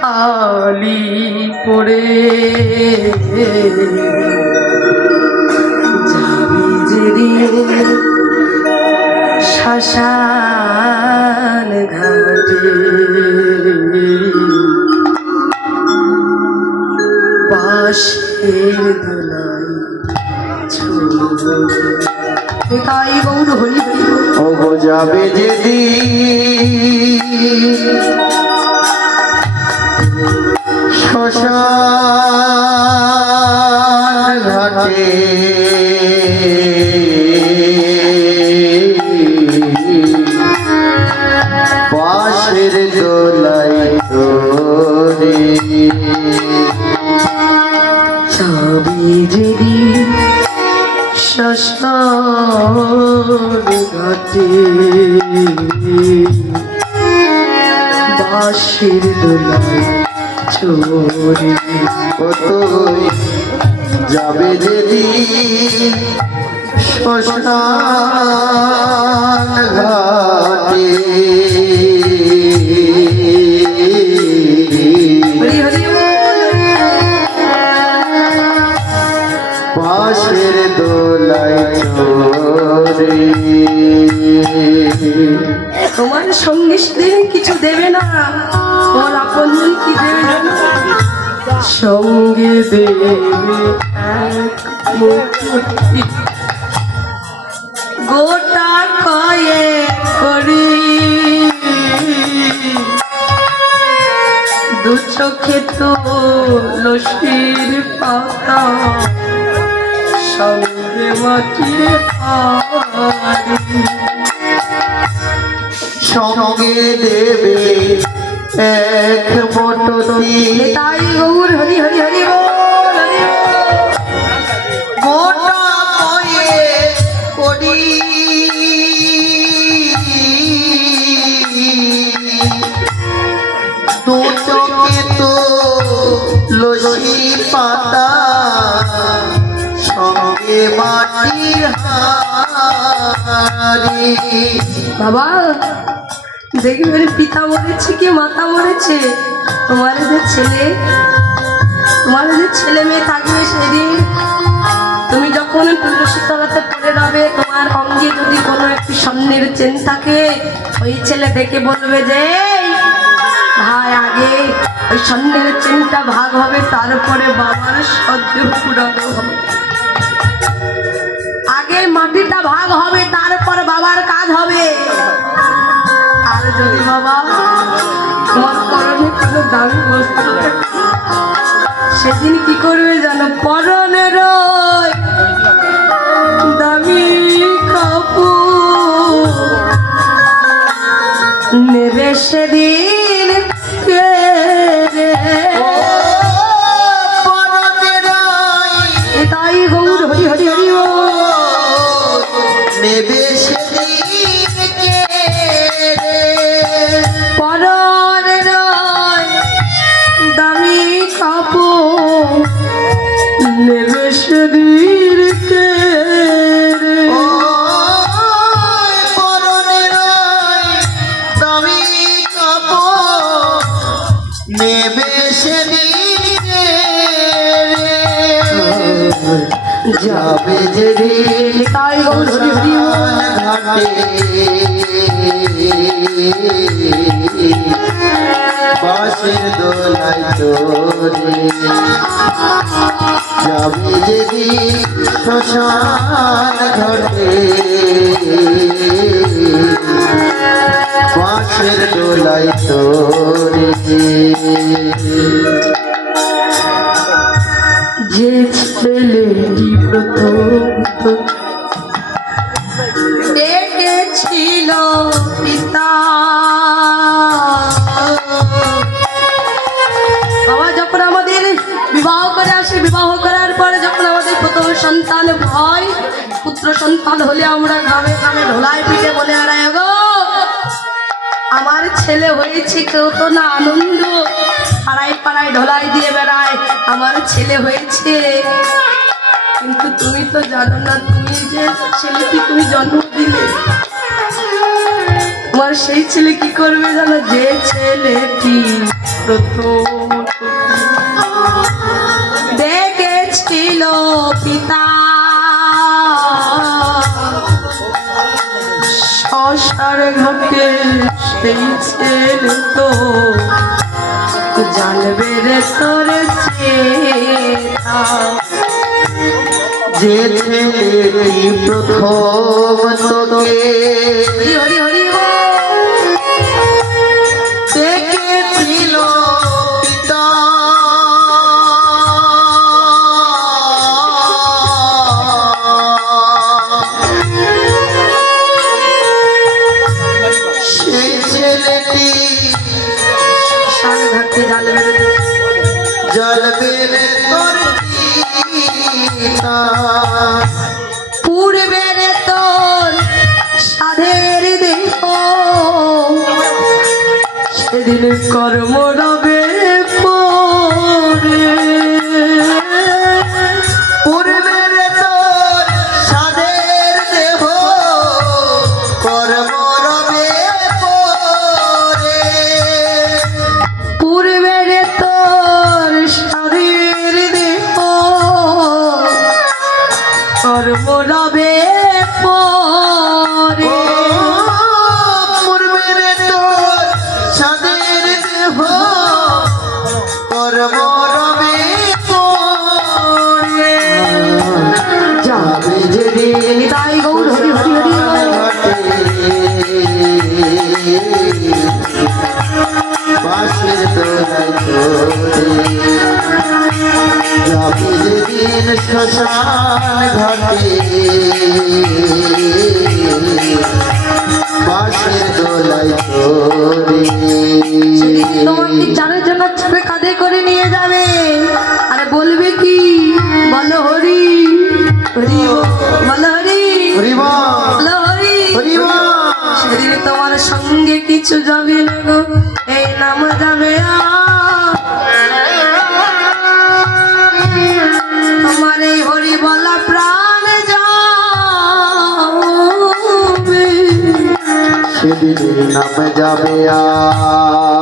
খালি পড়ে যাবি যেদিন শ্মশান ঘাটে বাঁশের দোলায় তাই গৌর হরি ও যাবে যেদিন শ্মশান ঘাটে বাঁশের দোলায় তোরে যাবি যেদিন শ্মশান ঘাটে বাঁশের দোলায় চোরে তুই যাবে যেদিন শ্মশান ঘাটে হরি হরি বাঁশের দোলায় চোরে তোমার সঙ্গে সেদিন কিছু দেবে না, তোমার আপনজন কি দেবে জানো? সঙ্গে দেবে এক মুঠি গোটা কয়ে করি, দু চোখে তো লসির পাতা সঙ্গে মাটির হাড়ি। সঙ্গে দেবে এক মোটতি তাই গৌর হরি হরি হরি বল, হরি বল। মোটা কয়ে করি দু চোখে তো লসি পাতা সঙ্গে মাটির হাড়ি। বাবা দেখবে পিতা মরেছে কি মাতা মরেছে, তোমার যে ছেলে মেয়ে থাকবে সেদিন তুমি যখন তুলসী তলাতে পড়ে যাবে, তোমার অঙ্গে যদি কোনো একটি স্বর্ণের চেন থাকে, ওই ছেলে দেখে বলবে যে ভাই আগে ওই স্বর্ণের চেনটা ভাগ হবে, তারপরে বাবার সহ্য পুরানো হবে। আগে মাটিটা ভাগ হবে, তারপর বাবার কাজ হবে। আর যদি বাবা তোমার পরনে কোনো দামি বস্তু থাকে, সেদিন কি করবে জানো? পরনের দামি কাপড় নেবে সেদিন কে রে? তাই গৌর হরি হরি হরি ও নেবে সেদিন কে রে? পরনের দামি কাপড় নেবে সেদিন কে রে? পরনের দামি কাপড় নেবে সেদিন কে রে? যাবে যেদিন তাই গৌর হরি হরি ও ঘাটে বাঁশের দোলায় তোরে যাবে যেদিন শ্মশান ঘাটে বাঁশের দোলায় তোরে যে ছেলেটি প্রথম দেখেছিল পিতা, বাবা যখন আমাদের বিবাহ করে আসে, বিবাহ করার পরে যখন আমাদের প্রথম সন্তান হয়, পুত্র সন্তান হলে আমরা গ্রামে গ্রামে ঢোলায় পিঠে বলে বেড়াই, গো আমার ছেলে হয়েছে, কেউ তো না আনন্দ পাড়ায় পাড়ায় ঢোলাই দিয়ে বেড়ায় আমার ছেলে হয়েছে। কিন্তু তুমি তো জানো না, তুমি যে ছেলেটি তুমি জন্ম দিলে, তোমার সেই ছেলে কি করবে জানো? যে ছেলেটি প্রথম দেখেছিল পিতা শশার ঘটে, সেই ছেলে তো জানবে রে তোর চেতা। যে ছেলেটি প্রথম তোকে হরি হরি হরি দেখেছিল পিতা, সেই ছেলেটি শান ঘাটে জানবে রে জ্বলবে রে তোর চিতা। পূর্বে রে তোর সাধের দেহ সেদিন কর্ম রবে পরে। পূর্বের তোর সাধের দেহ কর্ম রবে পরে। পূর্বে রে তোর সাধের দেহ কর্ম রবে পরে। পূর্বের তোর সাধের দেহ কর্ম রবে পরে। যাবে যেদিন তাই গৌর হরি হরি হরি ঘটে বাঁশির দোলায় তোরে। যাবে যেদিন শ্মশান ঘাটে বাঁশির দোলায় তোরে। তোমাকে চারের জন্য চেপে কাঁধে করে নিয়ে যাবে আর বলবে কি? বলো হরি হরি বলো হরি হরি বল, বলো হরি। হরি বল। সেদিন তোমার সঙ্গে কিছু যাবে না গো, এই নাম যাবে আমার এই হরি বলা প্রাণ যাবে। সেদিন নাম যাবে আর